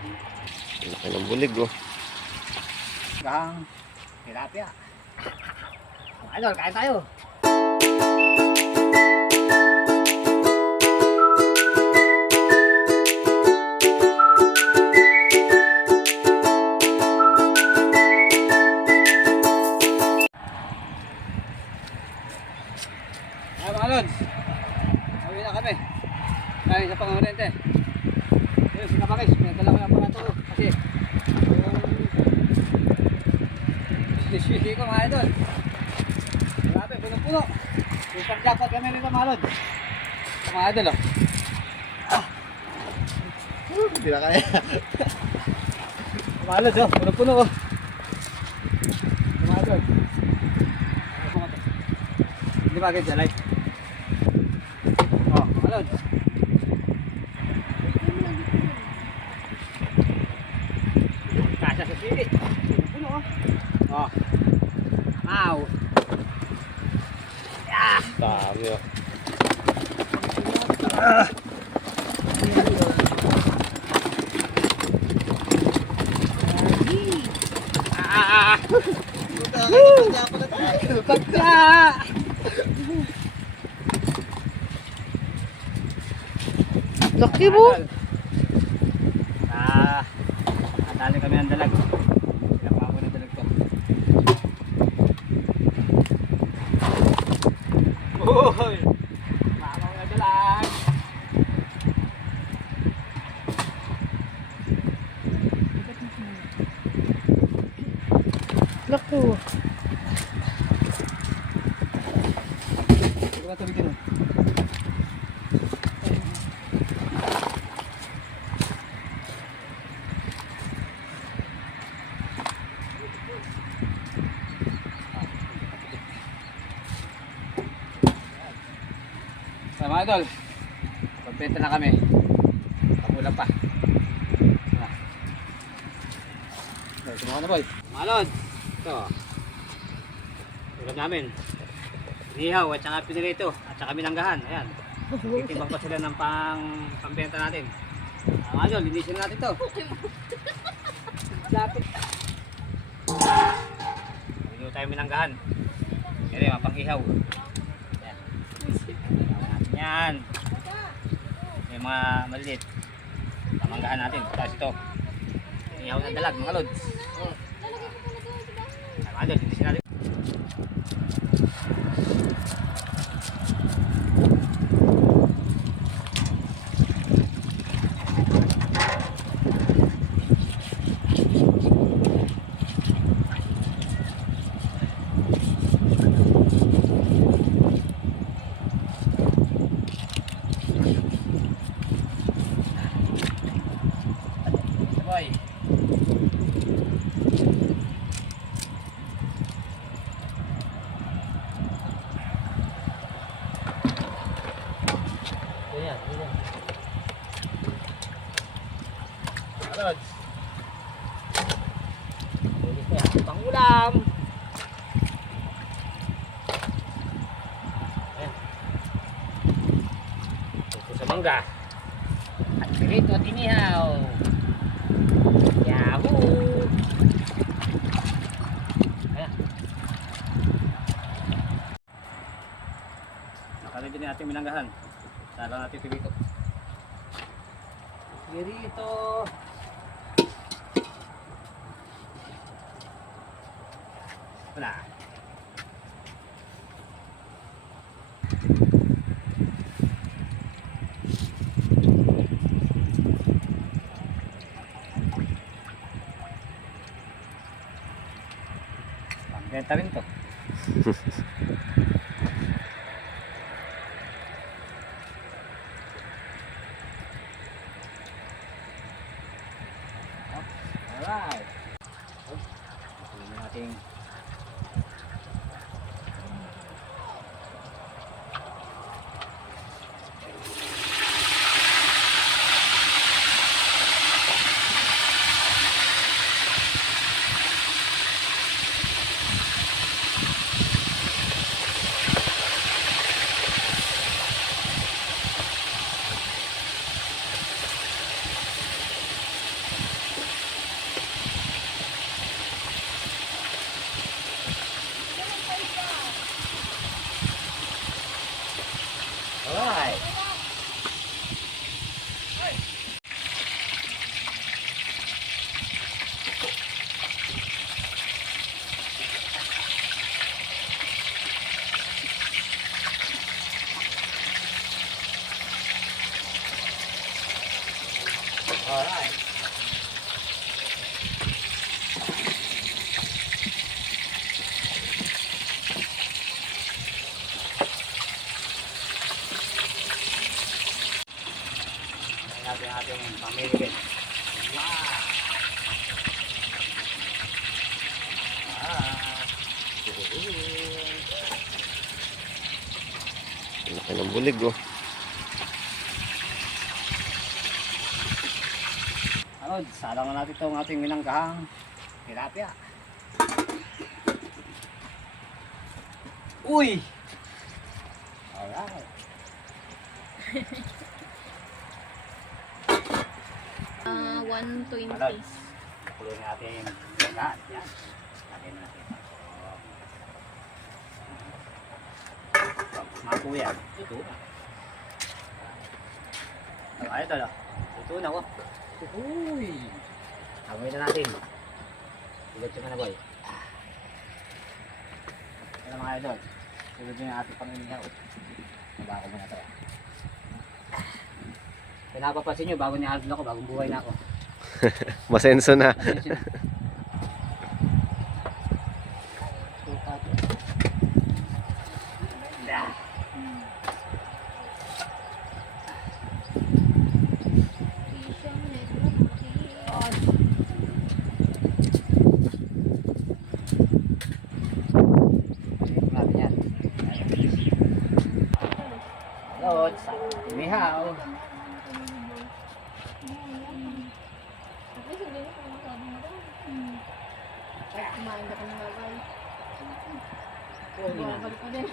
Laki ng bulig oh. Gang tilapia. Idol, kain tayo. Ay mga lods, uwi na kami. Kain sa Pangorente. Yun, si Kapakis, pinadala ko yung aparato ko. Kasi swiki ko mga idol. Grabe, punong-puno. Super jackpot kami rito mga lods. Ito mga idol oh. Hindi na kaya. Mga lods oh, punong-puno oh. Mga idol. Hindi ba agad siya light? Oh, mga lods. Kasya sa swiki. Punong-puno oh. Oh. Ow. Ah. Dami oh. Ah. Pagka. Laki mo. Natali kami ang dalag. Pinapa ako ng dalag to. Uy! Mama ko ng dalag. Laki mo. Hindi ba ito bitin? So mga idol, pagbenta na kami. Pamulang pa. Sumakan na boy. Mga lods, ito. Ulam namin. Inihaw at saka pinirito at saka minanggahan. Ayan. Titimbang pa sila ng pambenta natin. Mga idol, linisin natin ito. Lapit. Hindi tayo minanggahan. Kaya mapang-ihaw. Ayan. Yan. Yung mga maliit. Pamanggahan natin. Tapos ito. Ihaw ng dalag mga lods. Mga idol, linisin natin. Boy. Ayan, ayan. Lods. Ulit na yan. Pangulam. Ayan. Ito sa mangga. At pirito at inihaw. Yahoo! Ayan. Nakalagyan din natin minanggahan. Sala natin pirito. Pirito. Wala. Benta rin to. Alright. Ito natin. Alright. Natin ating pamilya. Wow! Laki ng bulig oh. Alod, salang natin itong ating minanggahang tilapia. Uy! Alright. 120. Alod, nakuloy natin yung minanggahan. Yan. Lagyan natin. Makuya. Ito na. Alright, ito na. Ito na ko. Uy! Hamuin na natin. Tulad siya na boy. Ano mga idol? Tulad niyo yung ating panginihaw. Nabako mo na ito. Pinapapasin nyo, bago niya ako, bagong buhay na ako. Masenso na. Pasensya na. Natin yan. Lord, mihaw. Kumain ka ng bagay. Uy, na. Bumabalik ko din.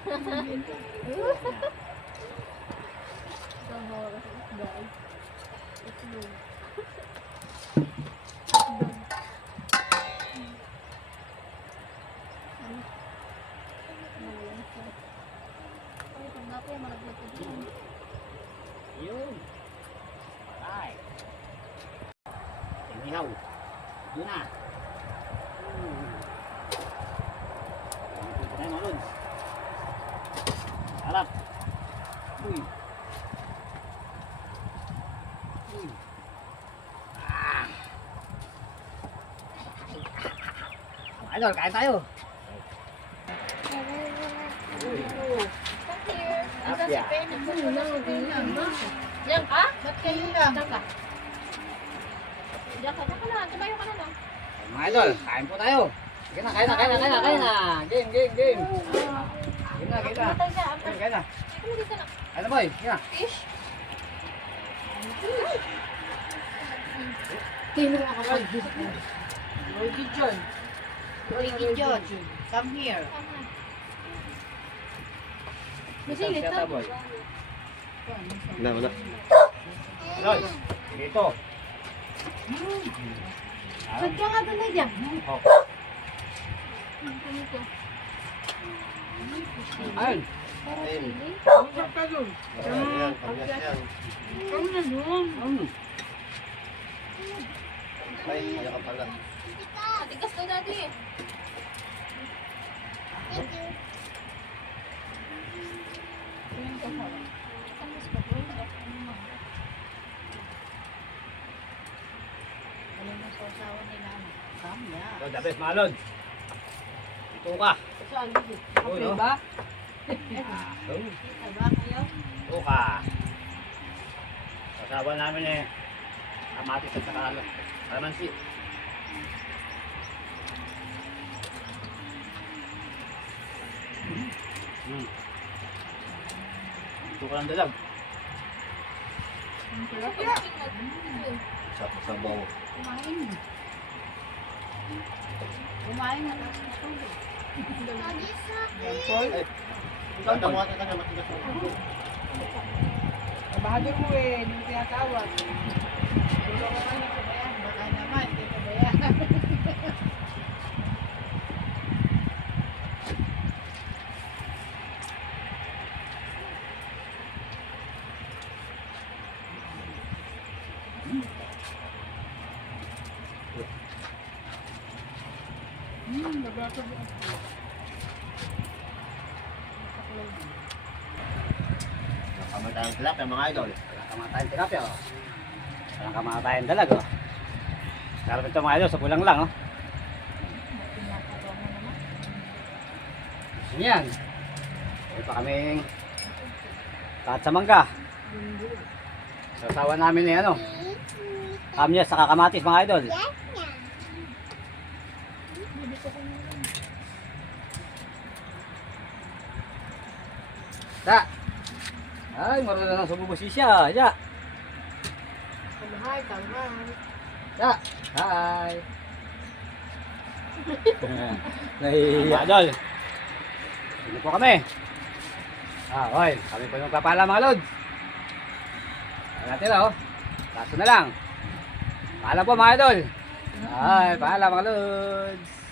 Sabaw kasi isda. Itlog. Ay, pag nga pa yung malaglag ko din. Yun. Alright. Mihaw. Ito na. Ito na mga lods. Sarap. Uy. Uy. Ah. Mga idol, kain tayo. Uy. Tilapia. Diyan ka? Ba't kayo lang? Diyan ka. Diyan ka na. Tumayo ka na lang. Mga idol, kain po tayo. Kain na. Game. Game na. Matay siya. Kain na. Ano dito na? Kain na boy, kain na. Fish? Tingnan mo ako. Roy Gideon. Roy Gideon. Come here. Masingit Kata, to. boy. Wala. Idol, dito. Sadya nga doon na dyan. Oh. Dito. Ayun. Para Ayun. sili. Huwag ka dun. Ayan, pagkas yan. Come na dun. Ay, kaya ka pala. Matigas to dati eh. So, the best malod. Dito ka. Saan dito? Uy, Okay no? ba? Diba kayo? Dito ka. Kasawa namin eh. Kamatis at saka kalamansi. Dito ka ng dalag. Sa sabaw. Kumain. Kumain na lang. Ay, kanta mo kanya matigas mo. Bahadur mo eh, nung tinatawag. Ito ko kayo nakabayan. Baka naman, hindi kabayan. Nabasa mo. Nakamatay ang tilapia mga idol. Wala ka mga tayong tilapia. Oh. Walang kamatayan talaga. Oh. Pero ito mga idol, sa kulang lang. Oh. Pinapagawa mo naman. Yan. May pa kaming lahat sa mangga. Sasawa namin ni ano. Kamyas sa kakamatis mga idol. Ta. Ay, marunong na sumubusi siya. Ya. Tamahay, tamahay. Ya. Hi. Nahihiya. Idol. Sino po kami? Okay. Kami po yung papala mga lod. Ayan natin oh. Kaso na lang. Paalam po mga idol. Ay, paalam mga lods.